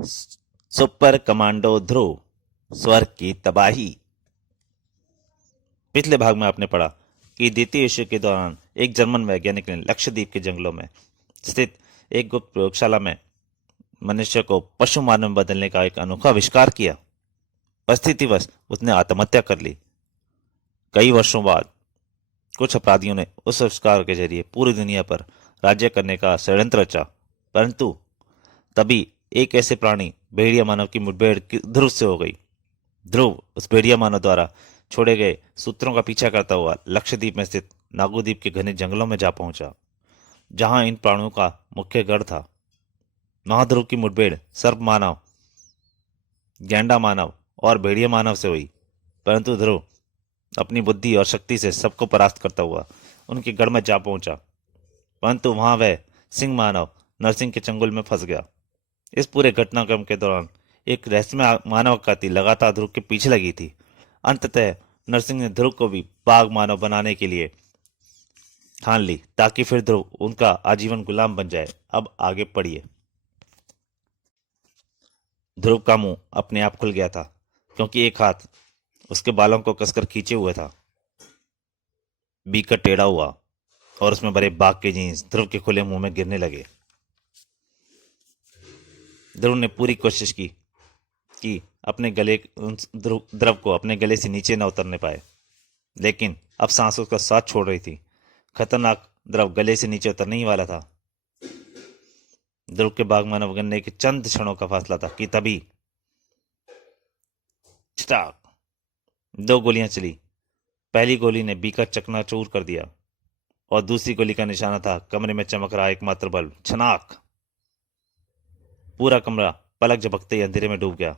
Super commando ध्रुव, स्वर्ग की तबाही। पिछले भाग में आपने पढ़ा कि द्वितीय विश्व के दौरान एक जर्मन वैज्ञानिक ने लक्षद्वीप के जंगलों में स्थित एक गुप्त प्रयोगशाला में मनुष्य को पशु मानव में बदलने का एक अनोखा आविष्कार किया। परिस्थितिवश उसने आत्महत्या कर ली। कई वर्षों बाद कुछ अपराधियों ने उस आविष्कार के जरिए पूरी दुनिया पर राज्य करने का षड्यंत्र रचा, परंतु तभी एक ऐसे प्राणी भेड़िया मानव की मुठभेड़ ध्रुव से हो गई। ध्रुव उस भेड़िया मानव द्वारा छोड़े गए सूत्रों का पीछा करता हुआ लक्षद्वीप में स्थित नागुद्वीप के घने जंगलों में जा पहुंचा, जहां इन प्राणियों का मुख्य गढ़ था। वहां ध्रुव की मुठभेड़ सर्प मानव, गैंडा मानव और भेड़िया मानव से हुई, परंतु ध्रुव अपनी बुद्धि और शक्ति से सबको परास्त करता हुआ उनके गढ़ में जा पहुंचा, परंतु वहां वह सिंह मानव नरसिंह के चंगुल में फंस गया। इस पूरे घटनाक्रम के दौरान एक रहस्यमय मानव आकृति लगातार ध्रुव के पीछे लगी थी। अंततः नरसिंह ने ध्रुव को भी बाघ मानव बनाने के लिए ठान ली, ताकि फिर ध्रुव उनका आजीवन गुलाम बन जाए। अब आगे पढ़िए। ध्रुव का मुंह अपने आप खुल गया था, क्योंकि एक हाथ उसके बालों को कसकर खींचे हुए था। बीकर टेढ़ा हुआ और उसमें भरे बाघ के जीन्स ध्रुव के खुले मुंह में गिरने लगे। ध्रुव ने पूरी कोशिश की कि अपने गले द्रव को अपने गले से नीचे न उतरने पाए, लेकिन अब सांस उसका साथ छोड़ रही थी। खतरनाक द्रव गले से नीचे उतरने ही वाला था। ध्रुव के बाघ मानव बनने के चंद क्षणों का फासला था कि तभी छटाक, दो गोलियां चली। पहली गोली ने बीकर चकनाचूर कर दिया और दूसरी गोली का निशाना था कमरे में चमक रहा एकमात्र बल्ब। छनाक, पूरा कमरा पलक झपकते ही अंधेरे में डूब गया।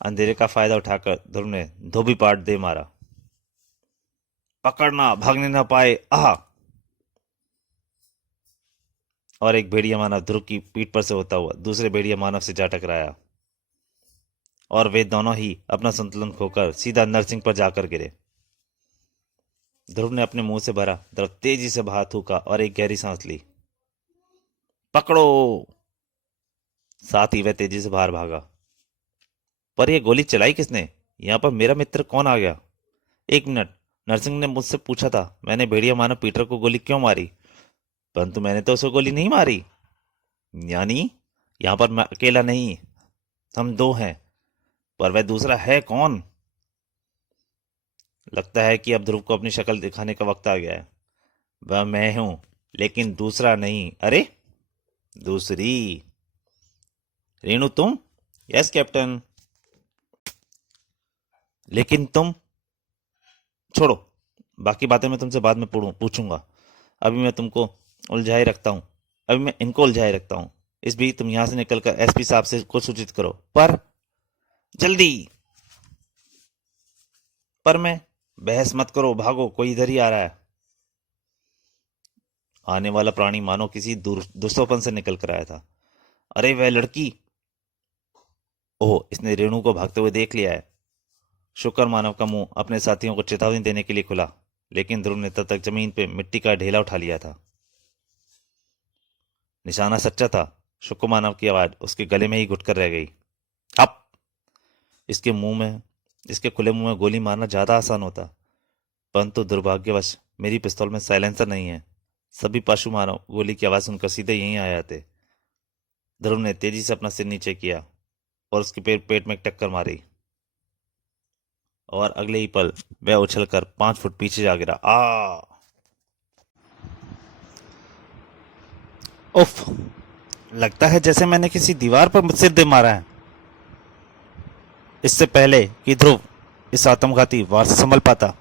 अंधेरे का फायदा उठाकर ध्रुव ने धोबी पाट दे मारा। पकड़ना, भागने ना पाए, आह! और एक भेड़िया मानव ध्रुव की पीठ पर से होता हुआ दूसरे भेड़िया मानव से जा टकराया और वे दोनों ही अपना संतुलन खोकर सीधा नरसिंह पर जाकर गिरे। ध्रुव ने अपने मुंह से भरा द्रव तेजी से बाहर थूका और एक गहरी सांस ली। पकड़ो! साथ ही वह तेजी से बाहर भागा। पर यह गोली चलाई किसने? यहां पर मेरा मित्र कौन आ गया? एक मिनट, नरसिंह ने मुझसे पूछा था मैंने भेड़िया मानव पीटर को गोली क्यों मारी, परंतु मैंने तो उसे गोली नहीं मारी। यानी यहां पर मैं अकेला नहीं, हम दो हैं, पर वह दूसरा है कौन? लगता है कि अब ध्रुव को अपनी शक्ल दिखाने का वक्त आ गया है। वह मैं हूं, लेकिन दूसरा नहीं। अरे, दूसरी। रेणु तुम? Yes captain. लेकिन तुम? छोड़ो, बाकी बातें मैं तुमसे बाद में पूछूंगा। अभी मैं तुमको उलझाए रखता हूं, अभी मैं इनको उलझाए रखता हूं। इस बीच तुम यहां से निकलकर एसपी साहब से को सूचित करो। पर जल्दी! पर मैं? बहस मत करो, भागो, कोई इधर ही आ रहा है। आने वाला प्राणी मानो किसी दुस्वप्न से निकल कर आया था। अरे वह लड़की! ओह, इसने रेणु को भागते हुए देख लिया है। शुक्र मानव का मुंह अपने साथियों को चेतावनी देने के लिए खुला, लेकिन ध्रुव ने तब तक जमीन पे मिट्टी का ढेला उठा लिया था। निशाना सच्चा था। शुक्र मानव की आवाज उसके गले में ही घुटकर रह गई। अब इसके मुंह में, इसके खुले मुंह में गोली मारना ज्यादा आसान होता, परंतु दुर्भाग्यवश मेरी पिस्तौल में साइलेंसर नहीं है। सभी पशु मानव गोली की आवाज सुनकर सीधे यहीं आ जाते। ध्रुव ने तेजी से अपना सिर नीचे किया और उसके पेट में एक टक्कर मारी, और अगले ही पल वह उछलकर 5 फुट पीछे जा गिरा। आ! उफ! लगता है जैसे मैंने किसी दीवार पर सिर दे मारा है। इससे पहले कि ध्रुव इस आत्मघाती वार से संभल पाता,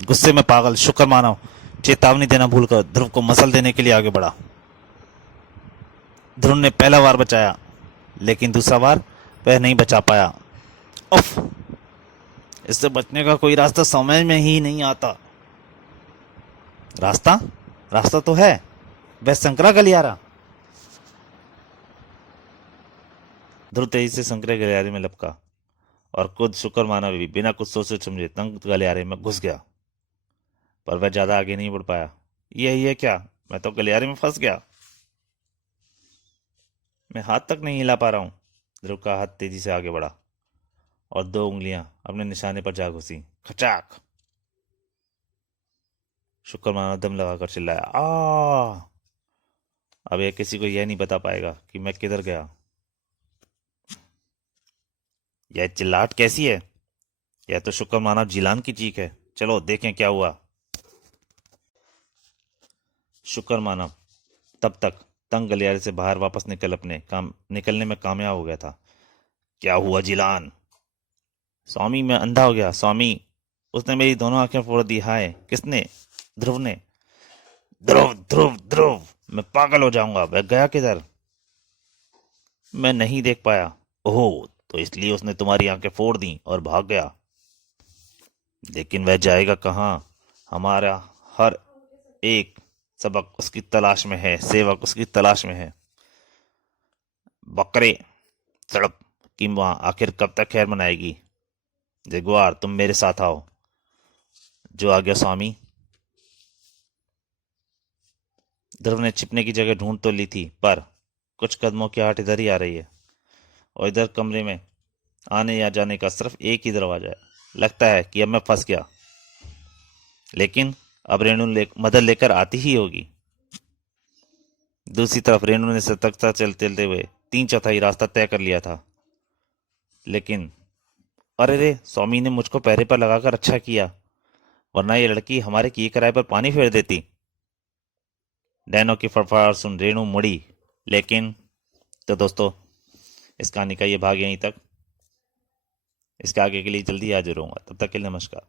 गुस्से में पागल शुक्र मानव चेतावनी देना भूलकर ध्रुव को मसल देने के लिए आगे बढ़ा। ध्रुव ने पहला वार बचाया, लेकिन दूसरा वार वह नहीं बचा पाया। उफ! इससे बचने का कोई रास्ता समझ में ही नहीं आता। रास्ता? रास्ता तो है, वह संकरा गलियारा। ध्रुव तेजी से संकरे गलियारे में लपका और खुद शुक्र मानव भी बिना कुछ सोचे समझे तंग गलियारे में घुस गया, पर वह ज्यादा आगे नहीं बढ़ पाया। यही है क्या? मैं तो गलियारे में फंस गया। मैं हाथ तक नहीं हिला पा रहा हूँ। ध्रुव का हाथ तेजी से आगे बढ़ा और 2 उंगलियां अपने निशाने पर जा घुसी। खचाक! शुक्र मानव दम लगाकर चिल्लाया, आ! अब यह किसी को यह नहीं बता पाएगा कि मैं किधर गया। यह चिल्लाहट कैसी है? यह तो शुक्र मानव जिलान की चीख है। चलो देखें क्या हुआ। शुक्र मानव तब तक तंग गलियारे से बाहर वापस निकलने में कामयाब हो गया था। क्या हुआ जिलान? स्वामी, मैं अंधा हो गया स्वामी। उसने मेरी दोनों आंखें फोड़ दी। हाय! किसने? ध्रुव ने। ध्रुव ध्रुव ध्रुव! मैं पागल हो जाऊंगा। वह गया किधर? मैं नहीं देख पाया। ओह, तो इसलिए उसने तुम्हारी आंखें फोड़ दी और भाग गया। लेकिन वह जाएगा कहाँ? हमारा हर एक सबक उसकी तलाश में है, सेवक उसकी तलाश में है। बकरे! सड़क की मां आखिर कब तक खैर मनाएगी? जगुआर, तुम मेरे साथ आओ। जो आ गया स्वामी। ध्रुव ने छिपने की जगह ढूंढ तो ली थी, पर कुछ कदमों की आहट इधर ही आ रही है और इधर कमरे में आने या जाने का सिर्फ एक ही दरवाजा है। लगता है कि अब मैं फंस गया। लेकिन अब मदद लेकर आती ही होगी। दूसरी तरफ रेणु ने सतर्कता चलते चलते हुए 3/4 रास्ता तय कर लिया था। लेकिन अरे रे, स्वामी ने मुझको पहरे पर लगाकर अच्छा किया, वरना ये लड़की हमारे किए कराए पर पानी फेर देती। डैनो की फड़फड़ाहट सुन रेणु मुड़ी। लेकिन तो दोस्तों, इस कहानी का ये भाग यहीं तक। इसके आगे के लिए जल्दी हाजिर होऊंगा। तब तक के लिए नमस्कार।